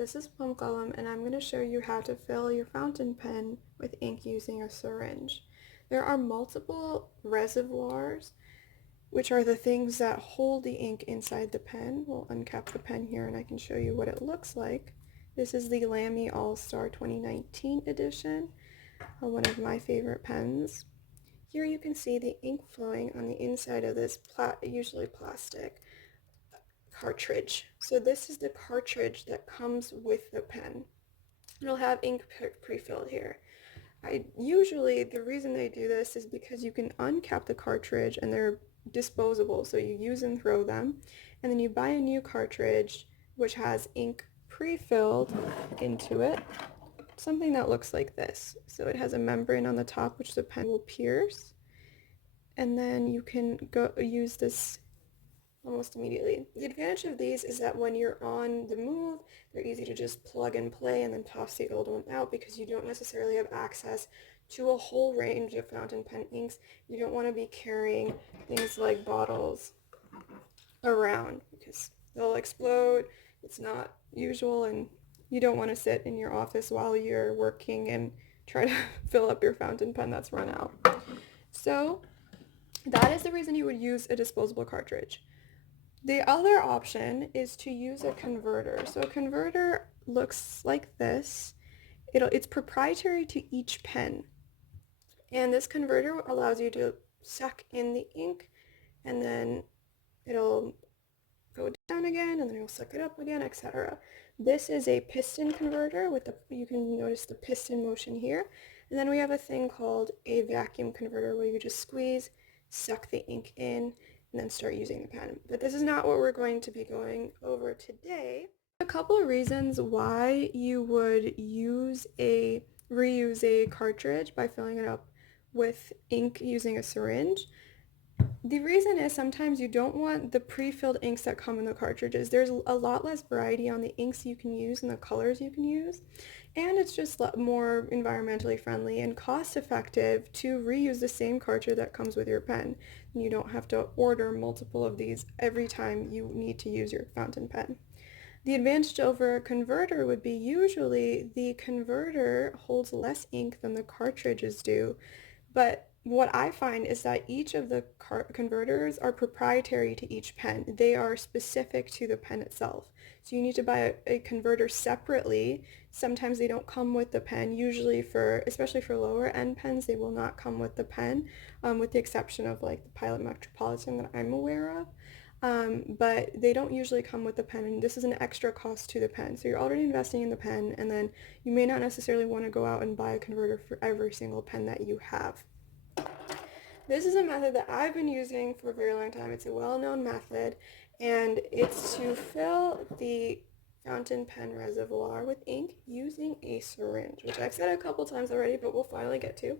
this is Plum Column and I'm going to show you how to fill your fountain pen with ink using a syringe. There are multiple reservoirs, which are the things that hold the ink inside the pen. We'll uncap the pen here and I can show you what it looks like. This is the Lamy All-Star 2019 edition, one of my favorite pens. Here you can see the ink flowing on the inside of this usually plastic cartridge. So this is the cartridge that comes with the pen. It'll have ink pre-filled here. The reason they do this is because you can uncap the cartridge and they're disposable, so you use and throw them, and then you buy a new cartridge which has ink pre-filled into it, something that looks like this. So it has a membrane on the top which the pen will pierce, and then you can go use this almost immediately. The advantage of these is that when you're on the move, they're easy to just plug and play and then toss the old one out because you don't necessarily have access to a whole range of fountain pen inks. You don't want to be carrying things like bottles around because they'll explode. It's not usual, and you don't want to sit in your office while you're working and try to fill up your fountain pen that's run out. So that is the reason you would use a disposable cartridge. The other option is to use a converter. So a converter looks like this. It's proprietary to each pen. And this converter allows you to suck in the ink and then it'll go down again and then it'll suck it up again, etc. This is a piston converter you can notice the piston motion here. And then we have a thing called a vacuum converter where you just squeeze, suck the ink in, and then start using the pen. But this is not what we're going to be going over today. A couple of reasons why you would reuse a cartridge by filling it up with ink using a syringe. The reason is sometimes you don't want the pre-filled inks that come in the cartridges. There's a lot less variety on the inks you can use and the colors you can use, and it's just more environmentally friendly and cost effective to reuse the same cartridge that comes with your pen. And you don't have to order multiple of these every time you need to use your fountain pen. The advantage over a converter would be usually the converter holds less ink than the cartridges do, but what I find is that each of the converters are proprietary to each pen. They are specific to the pen itself. So you need to buy a converter separately. Sometimes they don't come with the pen. Usually especially for lower end pens, they will not come with the pen, with the exception of like the Pilot Metropolitan that I'm aware of. But they don't usually come with the pen, and this is an extra cost to the pen. So you're already investing in the pen, and then you may not necessarily want to go out and buy a converter for every single pen that you have. This is a method that I've been using for a very long time. It's a well-known method, and it's to fill the fountain pen reservoir with ink using a syringe, which I've said a couple times already, but we'll finally get to.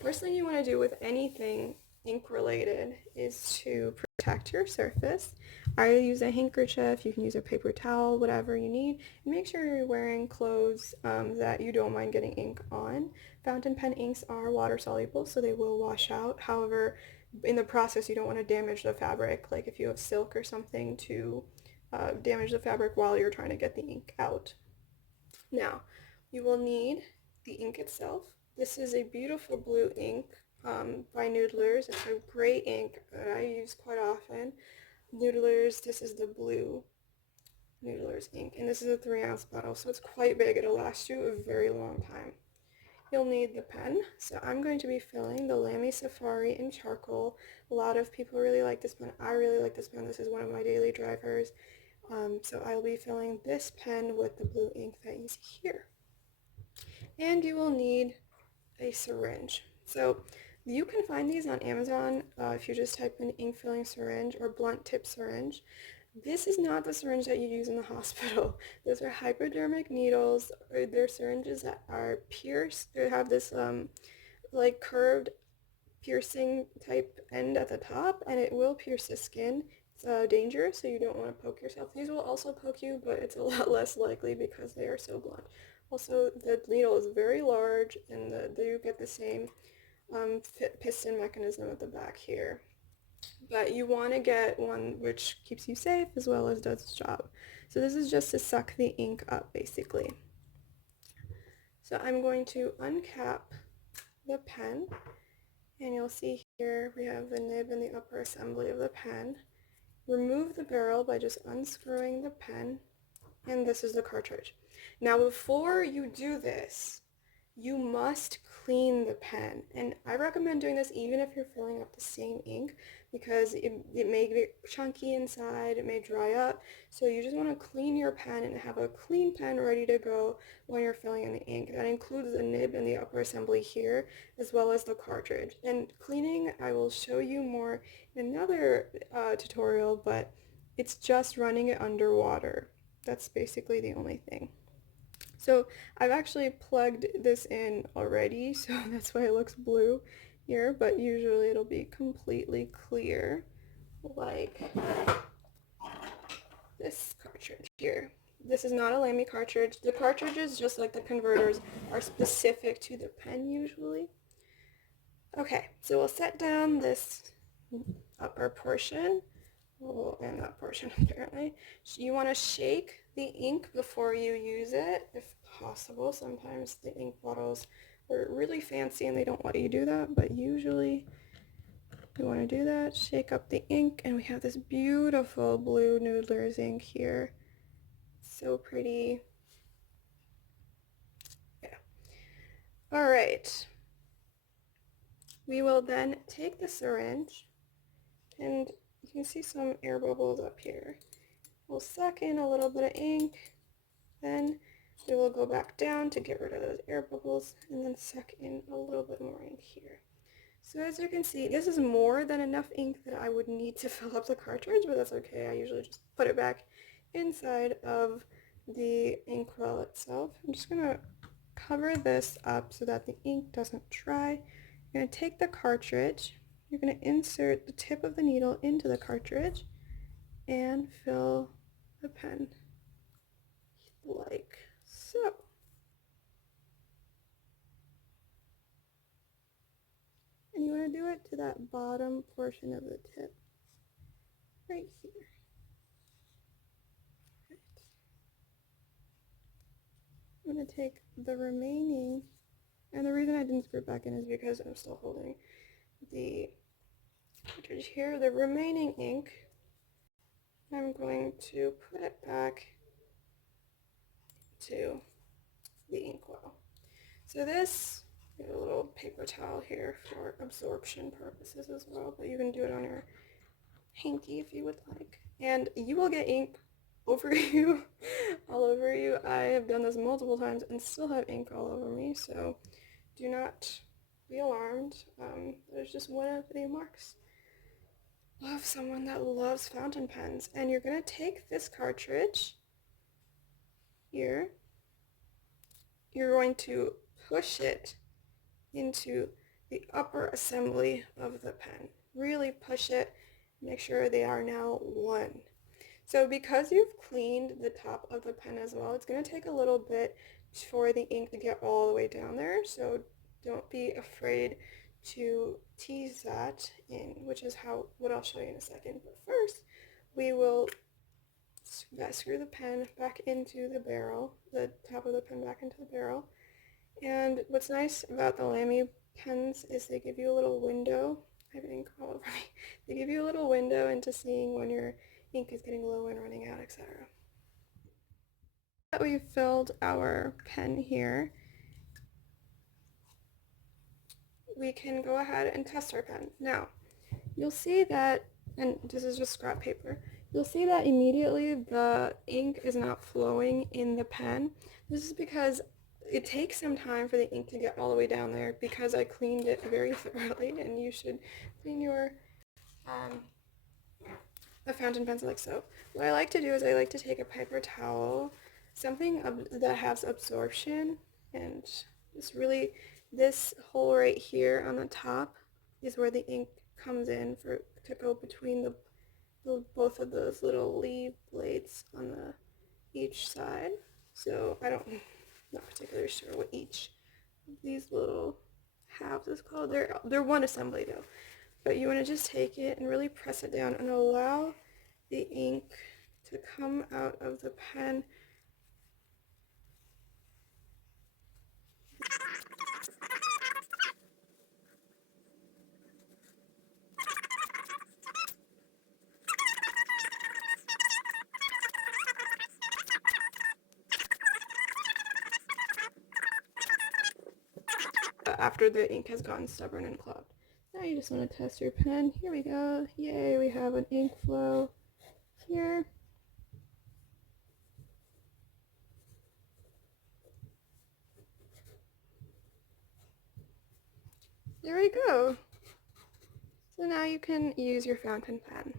First thing you want to do with anything ink related is to protect your surface. I use a handkerchief, you can use a paper towel, whatever you need, and make sure you're wearing clothes that you don't mind getting ink on. Fountain pen inks are water soluble, so they will wash out. However, in the process you don't want to damage the fabric, like if you have silk or something, to damage the fabric while you're trying to get the ink out. Now, you will need the ink itself. This is a beautiful blue ink by Noodlers. It's a great ink that I use quite often. Noodlers, this is the blue Noodlers ink, and this is a 3-ounce bottle, so it's quite big. It'll last you a very long time. You'll need the pen, so I'm going to be filling the Lamy Safari in charcoal. A lot of people really like this pen. I really like this pen. This is one of my daily drivers. So I'll be filling this pen with the blue ink that you see here. And you will need a syringe. So you can find these on Amazon if you just type in ink filling syringe or blunt tip syringe. This is not the syringe that you use in the hospital. Those are hypodermic needles. They're syringes that are pierced. They have this like curved piercing type end at the top, and it will pierce the skin. It's dangerous, so you don't want to poke yourself. These will also poke you, but it's a lot less likely because they are so blunt. Also, the needle is very large, and you get the same piston mechanism at the back here. but you want to get one which keeps you safe as well as does its job. So this is just to suck the ink up basically. So I'm going to uncap the pen, and you'll see here we have the nib and the upper assembly of the pen. Remove the barrel by just unscrewing the pen, and this is the cartridge. Now before you do this, you must clean the pen, and I recommend doing this even if you're filling up the same ink, because it may get chunky inside, it may dry up, so you just want to clean your pen and have a clean pen ready to go when you're filling in the ink. That includes the nib and the upper assembly here, as well as the cartridge. And cleaning, I will show you more in another tutorial, but it's just running it underwater. That's basically the only thing. So I've actually plugged this in already, so that's why it looks blue here, but usually it'll be completely clear, like this cartridge here. This is not a Lamy cartridge. The cartridges, just like the converters, are specific to the pen usually. Okay, so we'll set down this upper portion, and that portion apparently. You want to shake the ink before you use it, if possible. Sometimes the ink bottles are really fancy and they don't let you do that, but usually you want to do that. Shake up the ink, and we have this beautiful blue Noodler's ink here. So pretty. Yeah. All right. We will then take the syringe, and you can see some air bubbles up here. We'll suck in a little bit of ink, then we will go back down to get rid of those air bubbles, and then suck in a little bit more ink here. So as you can see, this is more than enough ink that I would need to fill up the cartridge, but that's okay. I usually just put it back inside of the inkwell itself. I'm just going to cover this up so that the ink doesn't dry. You're going to take the cartridge, you're going to insert the tip of the needle into the cartridge and fill the pen like so. And you want to do it to that bottom portion of the tip, right here. Right. I'm going to take the remaining, and the reason I didn't screw it back in is because I'm still holding the cartridge here. The remaining ink, I'm going to put it back to the inkwell. So this, I have a little paper towel here for absorption purposes as well, but you can do it on your hanky if you would like. And you will get ink over you, all over you. I have done this multiple times and still have ink all over me, so do not be alarmed. There's just one of the marks of someone that loves fountain pens. And you're going to take this cartridge here, you're going to push it into the upper assembly of the pen. Really push it, make sure they are now one. So because you've cleaned the top of the pen as well, it's going to take a little bit for the ink to get all the way down there, so don't be afraid to tease that in, which is what I'll show you in a second. But first, we will screw the pen back into the barrel, the top of the pen back into the barrel. And what's nice about the Lamy pens is they give you a little window. I have ink all over me. They give you a little window into seeing when your ink is getting low and running out, etc. We've filled our pen here, we can go ahead and test our pen. Now, you'll see that, and this is just scrap paper, you'll see that immediately the ink is not flowing in the pen. This is because it takes some time for the ink to get all the way down there because I cleaned it very thoroughly, and you should clean your a fountain pencil like so. What I like to do is I like to take a paper towel, something that has absorption, and just really, this hole right here on the top is where the ink comes in to go between both of those little leaf blades on each side. So I'm not particularly sure what each of these little halves is called. They're one assembly though. But you want to just take it and really press it down and allow the ink to come out of the pen. After the ink has gotten stubborn and clogged. Now you just want to test your pen. Here we go. Yay, we have an ink flow here. There we go. So now you can use your fountain pen.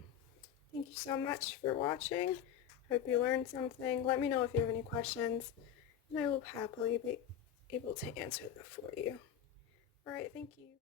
Thank you so much for watching. Hope you learned something. Let me know if you have any questions, and I will happily be able to answer them for you. All right, thank you.